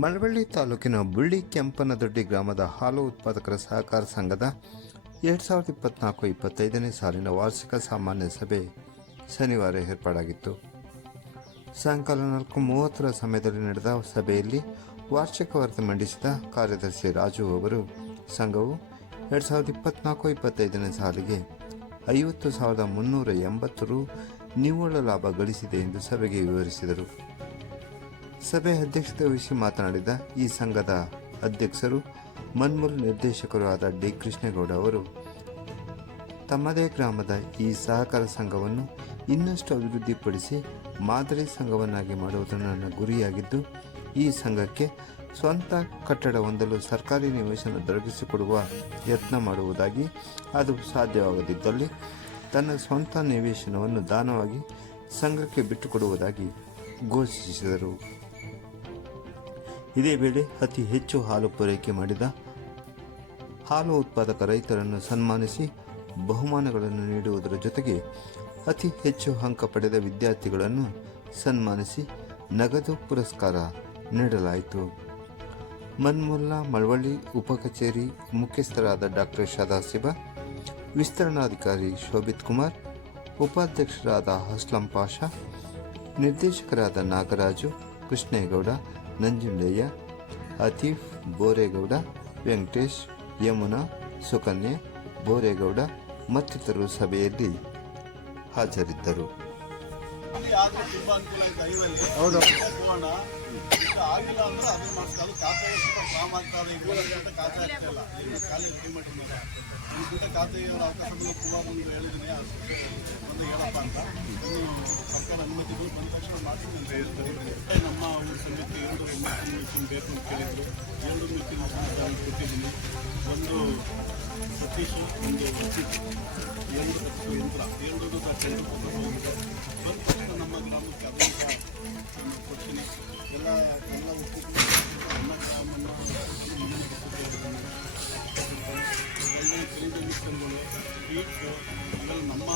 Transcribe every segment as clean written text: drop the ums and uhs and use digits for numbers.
ಮಳವಳ್ಳಿ ತಾಲೂಕಿನ ಬುಳ್ಳಿ ಕೆಂಪನದೊಡ್ಡಿ ಗ್ರಾಮದ ಹಾಲು ಉತ್ಪಾದಕರ ಸಹಕಾರ ಸಂಘದ 2024-25ನೇ ಸಾಲಿನ ವಾರ್ಷಿಕ ಸಾಮಾನ್ಯ ಸಭೆ ಶನಿವಾರ ಏರ್ಪಾಡಾಗಿತ್ತು. ಸಾಯಂಕಾಲ 4:30 ಸಮಯದಲ್ಲಿ ನಡೆದ ಸಭೆಯಲ್ಲಿ ವಾರ್ಷಿಕ ವರದಿ ಮಂಡಿಸಿದ ಕಾರ್ಯದರ್ಶಿ ರಾಜು ಅವರು ಸಂಘವು 2024-25ನೇ ಸಾಲಿಗೆ 50,380 ರು ನಿವ್ವಳ ಲಾಭ ಗಳಿಸಿದೆ ಎಂದು ಸಭೆಗೆ ವಿವರಿಸಿದರು. ಸಭೆ ಅಧ್ಯಕ್ಷತೆ ವಹಿಸಿ ಮಾತನಾಡಿದ ಈ ಸಂಘದ ಅಧ್ಯಕ್ಷರು ಮನ್ಮೂಲ ನಿರ್ದೇಶಕರು ಆದ ಡಿ ಕೃಷ್ಣೇಗೌಡ ಅವರು ತಮ್ಮದೇ ಗ್ರಾಮದ ಈ ಸಹಕಾರ ಸಂಘವನ್ನು ಇನ್ನಷ್ಟು ಅಭಿವೃದ್ಧಿಪಡಿಸಿ ಮಾದರಿ ಸಂಘವನ್ನಾಗಿ ಮಾಡುವುದು ನನ್ನ ಗುರಿಯಾಗಿದ್ದು, ಈ ಸಂಘಕ್ಕೆ ಸ್ವಂತ ಕಟ್ಟಡ ಹೊಂದಲು ಸರ್ಕಾರಿ ನಿವೇಶನ ದೊರಕಿಸಿಕೊಡುವ ಯತ್ನ ಮಾಡುವುದಾಗಿ, ಅದು ಸಾಧ್ಯವಾಗದಿದ್ದಲ್ಲಿ ತನ್ನ ಸ್ವಂತ ನಿವೇಶನವನ್ನು ದಾನವಾಗಿ ಸಂಘಕ್ಕೆ ಬಿಟ್ಟುಕೊಡುವುದಾಗಿ ಘೋಷಿಸಿದರು. ಇದೇ ವೇಳೆ ಅತಿ ಹೆಚ್ಚು ಹಾಲು ಪೂರೈಕೆ ಮಾಡಿದ ಹಾಲು ಉತ್ಪಾದಕ ರೈತರನ್ನು ಸನ್ಮಾನಿಸಿ ಬಹುಮಾನಗಳನ್ನು ನೀಡುವುದರ ಜೊತೆಗೆ ಅತಿ ಹೆಚ್ಚು ಅಂಕ ಪಡೆದ ವಿದ್ಯಾರ್ಥಿಗಳನ್ನು ಸನ್ಮಾನಿಸಿ ನಗದು ಪುರಸ್ಕಾರ ನೀಡಲಾಯಿತು. ಮನ್ಮುಲ್ಲಾ ಮಳವಳ್ಳಿ ಉಪ ಕಚೇರಿ ಮುಖ್ಯಸ್ಥರಾದ ಡಾಕ್ಟರ್ ಸದಾಶಿವ, ವಿಸ್ತರಣಾಧಿಕಾರಿ ಶೋಭಿತ್ ಕುಮಾರ್, ಉಪಾಧ್ಯಕ್ಷರಾದ ಅಸ್ಲಂ ಪಾಷಾ, ನಿರ್ದೇಶಕರಾದ ನಾಗರಾಜು, ಕೃಷ್ಣೇಗೌಡ, ನಂಜುಂಡಯ್ಯ, ಆತೀಫ್, ಬೋರೇಗೌಡ, ವೆಂಕಟೇಶ್, ಯಮುನಾ, ಸುಕನ್ಯೆ, ಬೋರೇಗೌಡ ಮತ್ತಿತರರು ಸಭೆಯಲ್ಲಿ ಹಾಜರಿದ್ದರು. ಖಾತೆಗೆ ಅವಕಾಶಗಳು ತುಂಬ ಒಂದು ಹೇಳಿದ್ದೀನಿ, ಒಂದು ಹೇಳಪ್ಪ ಅಂತ ಸರ್ಕಾರ ಅನುಮತಿಗಳು ಬಂದ ತಕ್ಷಣ ಮಾಡ್ತೀನಿ ಅಂತ ಹೇಳ್ತಾರೆ. ನಮ್ಮ ಒಂದು ಸಮಿತಿ 2 ಮಿಷನ್ ಬೇಕು ಅಂತ ಕೇಳಿದ್ರು. 2 ಮಿಷನ್ ಕೊಟ್ಟಿದ್ದೀನಿ. ಒಂದು ಸತೀಶ್, ಒಂದು ವಸೀಫ್, 2 ಯಂತ್ರ, 2 ಟೆಂಡರ್ ಹೋಗಿದೆ. ಬಂದ ತಕ್ಷಣ ನಮ್ಮ ಗ್ರಾಮಕ್ಕೆ ಅದನ್ನು ಕೊಡ್ತೀನಿ. ಎಲ್ಲ ಒಪ್ಪಿಟ್ಟು ನಮ್ಮ ಗ್ರಾಮವನ್ನು ಖರೀದಿ ಮಿಷನ್ಗಳು, ಸ್ವೀಟ್ಸು, ಇವೆಲ್ಲ ನಮ್ಮ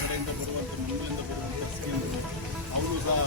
ಕಡೆಯಿಂದ ಬರುವಂಥ ಮುಂದೆಯಿಂದ ಬರುವಂಥ ಸ್ಕೀಮ್ಗಳು ಅವರು ಸಹ